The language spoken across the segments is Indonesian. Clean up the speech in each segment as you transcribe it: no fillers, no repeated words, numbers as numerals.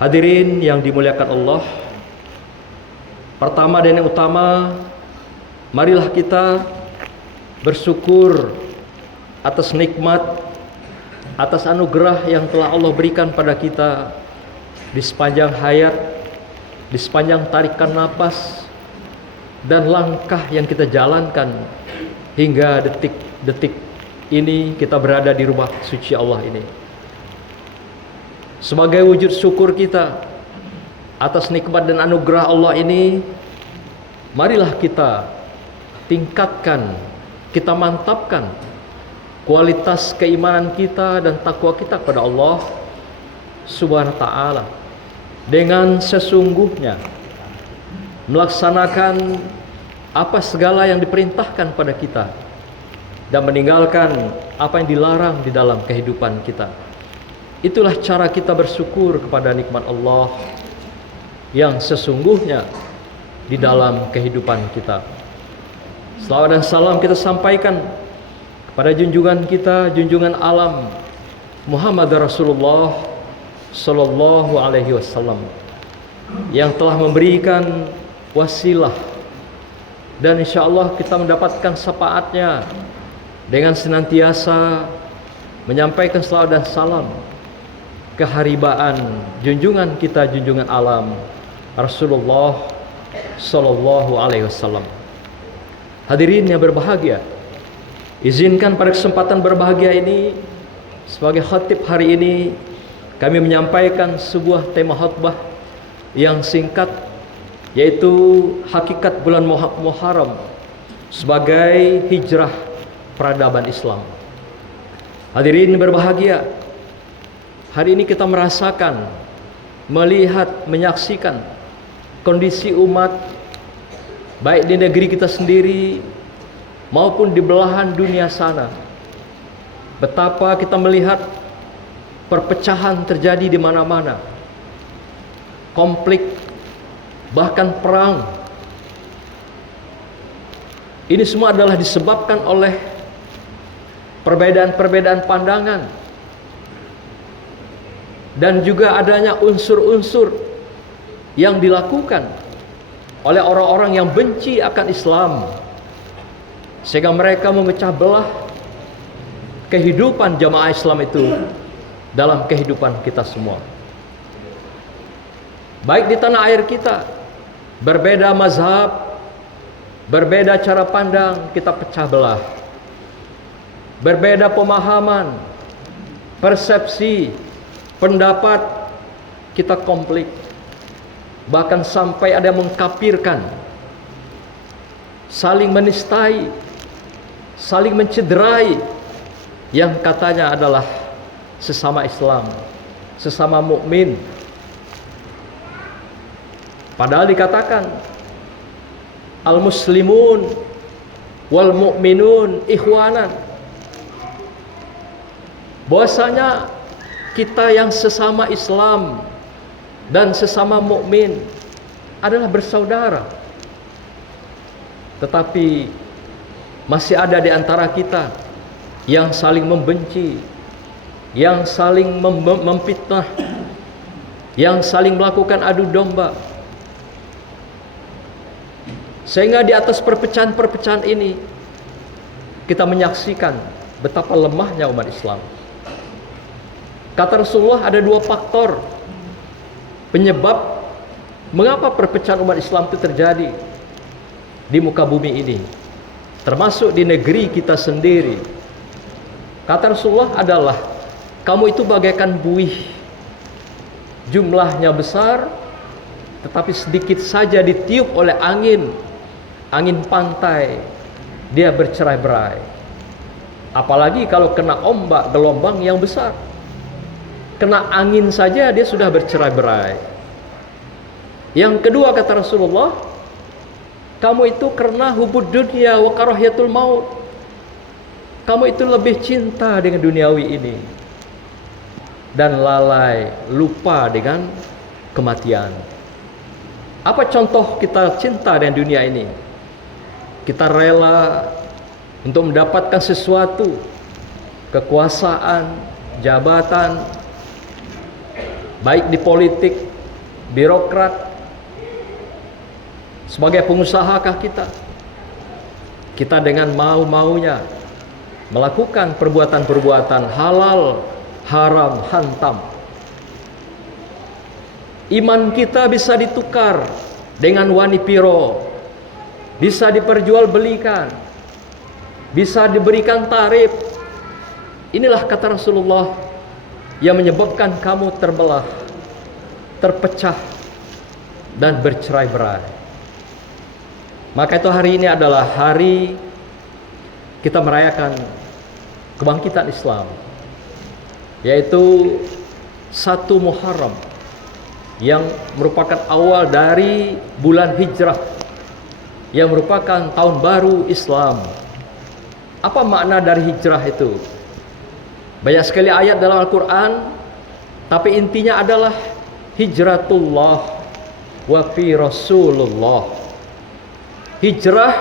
Hadirin yang dimuliakan Allah, pertama dan yang utama, marilah kita bersyukur atas nikmat, atas anugerah yang telah Allah berikan pada kita di sepanjang hayat, di sepanjang tarikan napas dan langkah yang kita jalankan hingga detik-detik ini kita berada di rumah suci Allah ini. Sebagai wujud syukur kita atas nikmat dan anugerah Allah ini, marilah kita tingkatkan, kita mantapkan kualitas keimanan kita dan takwa kita kepada Allah Subhanahu wa ta'ala dengan sesungguhnya melaksanakan apa segala yang diperintahkan pada kita dan meninggalkan apa yang dilarang di dalam kehidupan kita. Itulah cara kita bersyukur kepada nikmat Allah yang sesungguhnya di dalam kehidupan kita. Salawat dan salam kita sampaikan kepada junjungan kita, junjungan alam Muhammad Rasulullah Sallallahu Alaihi Wasallam, yang telah memberikan wasilah dan insya Allah kita mendapatkan syafaatnya dengan senantiasa menyampaikan salawat dan salam keharibaan junjungan kita, junjungan alam Rasulullah Sallallahu Alaihi Wasallam. Hadirin yang berbahagia, izinkan pada kesempatan berbahagia ini sebagai khatib hari ini kami menyampaikan sebuah tema khutbah yang singkat, yaitu hakikat bulan Muharram sebagai hijrah peradaban Islam. Hadirin berbahagia, hari ini kita merasakan, melihat, menyaksikan kondisi umat baik di negeri kita sendiri maupun di belahan dunia sana. Betapa kita melihat perpecahan terjadi di mana-mana, konflik, bahkan perang. Ini semua adalah disebabkan oleh perbedaan-perbedaan pandangan dan juga adanya unsur-unsur yang dilakukan oleh orang-orang yang benci akan Islam, sehingga mereka memecah belah kehidupan jamaah Islam itu dalam kehidupan kita semua. Baik di tanah air kita, berbeda mazhab, berbeda cara pandang, kita pecah belah. Berbeda pemahaman, persepsi, pendapat, kita konflik. Bahkan sampai ada yang mengkafirkan, saling menistai, saling mencederai yang katanya adalah sesama Islam, sesama mukmin. Padahal dikatakan al-muslimun wal mu'minun ikhwanan, bahwasanya kita yang sesama Islam dan sesama mukmin adalah bersaudara. Tetapi masih ada di antara kita yang saling membenci, yang saling memfitnah, yang saling melakukan adu domba. Sehingga di atas perpecahan-perpecahan ini kita menyaksikan betapa lemahnya umat Islam. Kata Rasulullah, ada dua faktor penyebab mengapa perpecahan umat Islam itu terjadi di muka bumi ini, termasuk di negeri kita sendiri. Kata Rasulullah adalah, kamu itu bagaikan buih, jumlahnya besar tetapi sedikit saja ditiup oleh angin pantai, dia bercerai-berai. Apalagi kalau kena ombak, gelombang yang besar, kena angin saja dia sudah bercerai-berai. Yang kedua kata Rasulullah, kamu itu karena hubud dunia wa karahiyatul maut, kamu itu lebih cinta dengan duniawi ini dan lalai, lupa dengan kematian. Apa contoh kita cinta dengan dunia ini? Kita rela untuk mendapatkan sesuatu, kekuasaan, jabatan, baik di politik, birokrat, sebagai pengusahakah kita? Kita dengan mau-maunya melakukan perbuatan-perbuatan halal, haram, hantam. Iman kita bisa ditukar dengan wanipiro, bisa diperjualbelikan, bisa diberikan tarif. Inilah kata Rasulullah yang menyebabkan kamu terbelah, terpecah, dan bercerai-berai. Maka itu hari ini adalah hari kita merayakan kebangkitan Islam, yaitu 1 Muharram, yang merupakan awal dari bulan Hijrah, yang merupakan tahun baru Islam. Apa makna dari hijrah itu? Banyak sekali ayat dalam Al-Quran, tapi intinya adalah hijratullah wa fi Rasulullah. Hijrah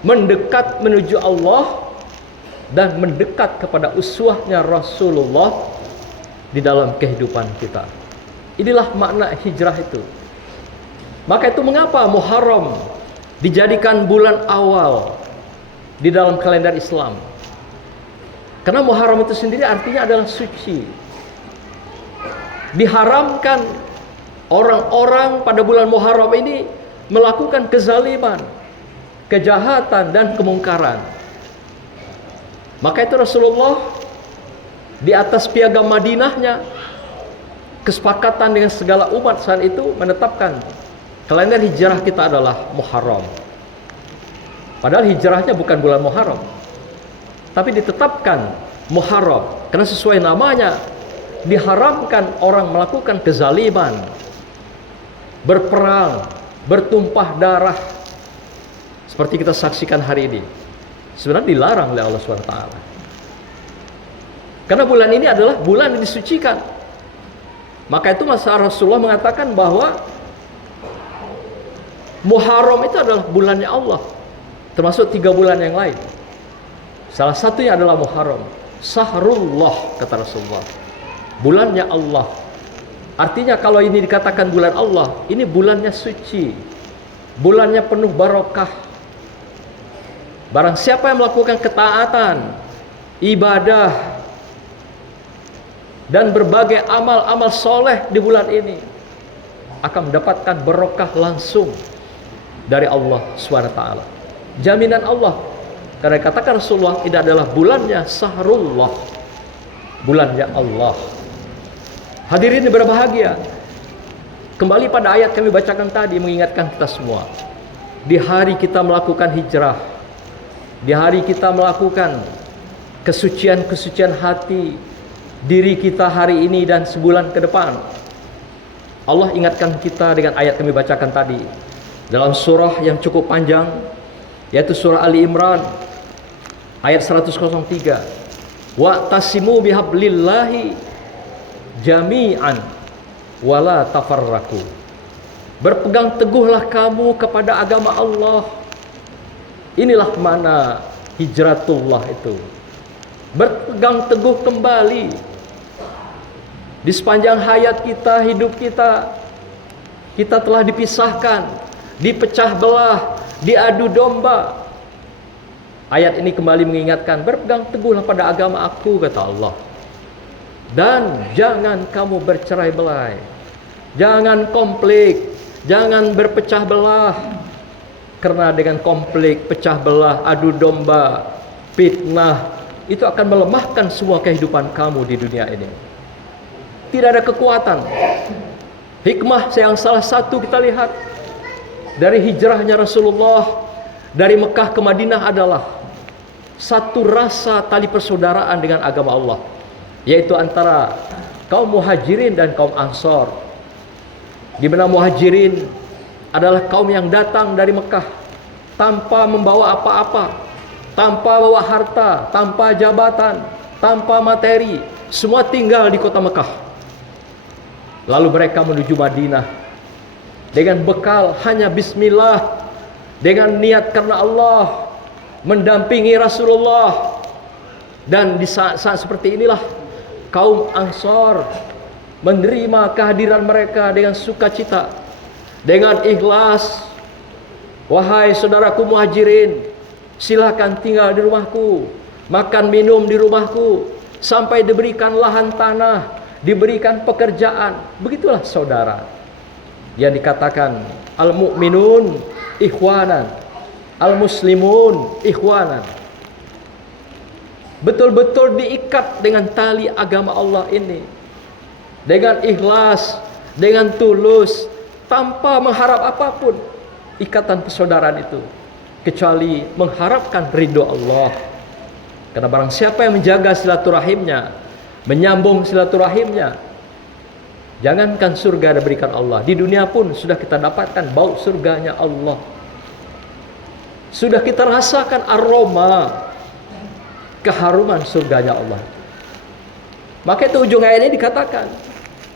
mendekat menuju Allah dan mendekat kepada uswahnya Rasulullah di dalam kehidupan kita. Inilah makna hijrah itu. Maka itu mengapa Muharram dijadikan bulan awal di dalam kalender Islam? Karena Muharram itu sendiri artinya adalah suci. Diharamkan orang-orang pada bulan Muharram ini melakukan kezaliman, kejahatan, dan kemungkaran. Maka itu Rasulullah di atas piagam Madinahnya, kesepakatan dengan segala umat saat itu menetapkan kalender hijrah kita adalah Muharram. Padahal hijrahnya bukan bulan Muharram, tapi ditetapkan Muharram karena sesuai namanya, diharamkan orang melakukan kezaliman, berperang, bertumpah darah seperti kita saksikan hari ini. Sebenarnya dilarang oleh Allah SWT, karena bulan ini adalah bulan yang disucikan. Maka itu masa Rasulullah mengatakan bahwa Muharram itu adalah bulannya Allah, termasuk 3 bulan yang lain. Salah satunya adalah Muharram, Sahrullah kata Rasulullah, bulannya Allah. Artinya kalau ini dikatakan bulan Allah, ini bulannya suci, bulannya penuh barokah. Barang siapa yang melakukan ketaatan, ibadah, dan berbagai amal-amal soleh di bulan ini, akan mendapatkan berokah langsung dari Allah SWT. Jaminan Allah. Karena katakan Rasulullah, ini adalah bulannya Sahrullah, bulannya Allah. Hadirin yang berbahagia, kembali pada ayat kami bacakan tadi, mengingatkan kita semua, di hari kita melakukan hijrah, di hari kita melakukan kesucian-kesucian hati diri kita hari ini dan sebulan ke depan, Allah ingatkan kita dengan ayat kami bacakan tadi dalam surah yang cukup panjang, yaitu surah Ali Imran ayat 103. Wa'tasimu bihablillahi jami'an wala tafarraku. Berpegang teguhlah kamu kepada agama Allah. Inilah mana hijratullah itu. Berpegang teguh kembali. Di sepanjang hayat kita, hidup kita, kita telah dipisahkan, dipecah belah, diadu domba. Ayat ini kembali mengingatkan, berpegang teguhlah pada agama aku, kata Allah. Dan jangan kamu bercerai-berai, jangan konflik, jangan berpecah belah. Karena dengan konflik, pecah belah, adu domba, fitnah, itu akan melemahkan semua kehidupan kamu di dunia ini. Tidak ada kekuatan. Hikmah yang salah satu kita lihat dari hijrahnya Rasulullah dari Mekah ke Madinah adalah satu rasa tali persaudaraan dengan agama Allah, yaitu antara kaum muhajirin dan kaum ansor. Di mana muhajirin adalah kaum yang datang dari Mekah tanpa membawa apa-apa, tanpa bawa harta, tanpa jabatan, tanpa materi, semua tinggal di kota Mekah. Lalu mereka menuju Madinah dengan bekal hanya bismillah, dengan niat karena Allah, mendampingi Rasulullah. Dan di saat-saat seperti inilah kaum Ansor menerima kehadiran mereka dengan sukacita, dengan ikhlas. Wahai saudaraku muhajirin, silakan tinggal di rumahku, makan minum di rumahku, sampai diberikan lahan tanah, diberikan pekerjaan. Begitulah saudara yang dikatakan al-mu'minun ikhwanan, al-muslimun ikhwanan. Betul-betul diikat dengan tali agama Allah ini, dengan ikhlas, dengan tulus, tanpa mengharap apapun ikatan persaudaraan itu, kecuali mengharapkan ridho Allah. Karena barang siapa yang menjaga silaturahimnya, menyambung silaturahimnya, jangankan surga diberikan Allah, di dunia pun sudah kita dapatkan bau surganya Allah. Sudah kita rasakan aroma keharuman surganya Allah. Maka itu ujung ayat ini dikatakan,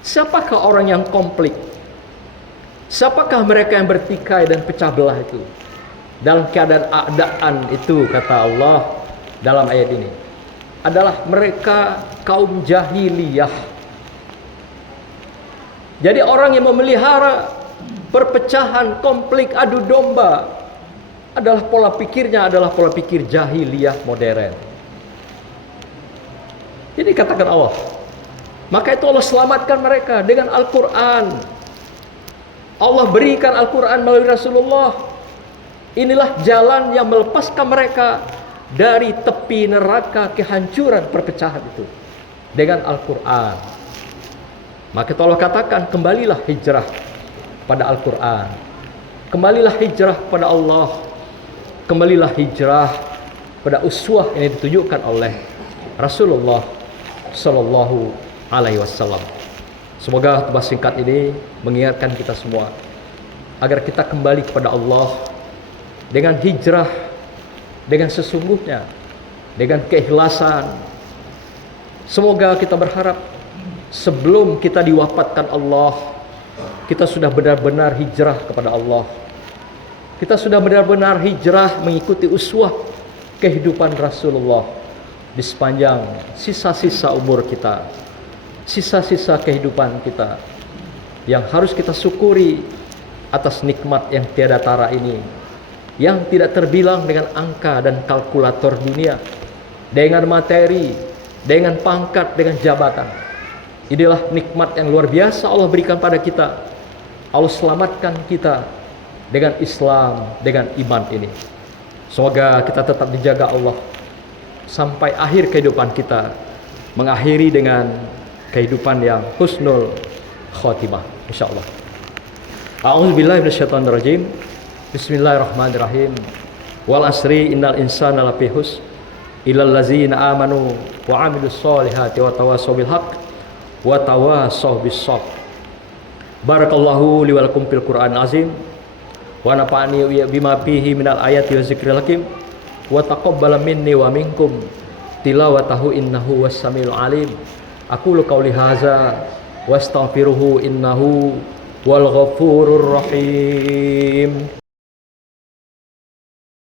siapakah orang yang konflik? Siapakah mereka yang bertikai dan pecah belah itu? Dalam keadaan itu, kata Allah dalam ayat ini, adalah mereka kaum jahiliyah. Jadi orang yang memelihara perpecahan, konflik, adu domba, adalah pola pikirnya adalah pola pikir jahiliyah modern. Jadi katakan Allah, maka itu Allah selamatkan mereka dengan Al-Quran. Allah berikan Al-Quran melalui Rasulullah. Inilah jalan yang melepaskan mereka dari tepi neraka kehancuran perpecahan itu, dengan Al-Quran. Maka Allah katakan, kembalilah hijrah pada Al-Quran, kembalilah hijrah pada Allah, kembalilah hijrah pada uswah yang ditunjukkan oleh Rasulullah Sallallahu Alaihi Wasallam. Semoga khutbah singkat ini mengingatkan kita semua agar kita kembali kepada Allah dengan hijrah, dengan sesungguhnya, dengan keikhlasan. Semoga kita berharap sebelum kita diwafatkan Allah, kita sudah benar-benar hijrah kepada Allah. Kita sudah benar-benar hijrah mengikuti uswah kehidupan Rasulullah di sepanjang sisa-sisa umur kita, sisa-sisa kehidupan kita, yang harus kita syukuri atas nikmat yang tiada tara ini, yang tidak terbilang dengan angka dan kalkulator dunia, dengan materi, dengan pangkat, dengan jabatan. Inilah nikmat yang luar biasa Allah berikan pada kita. Allah selamatkan kita dengan Islam, dengan iman ini. Semoga kita tetap dijaga Allah sampai akhir kehidupan kita, mengakhiri dengan kehidupan yang husnul khotimah, insyaallah. A'udzubillahi minasyaitonirrajim. Bismillahirrahmanirrahim. Wal asri innal insana lafi khusr illal ladzina amanu wa 'amilus solihati wa tawassaw bil haqq wa tawassaw bis sabr. Barakallahu li wa lakum fil Qur'anil azim wa nafa'ani bima fihi minal ayati wa zikril hakim wa taqabbala minni wa minkum tilawatahu innahu was-samiul alim. Aqulu qauli hadza wastaghfiruhu innahu wal ghafurur rahim.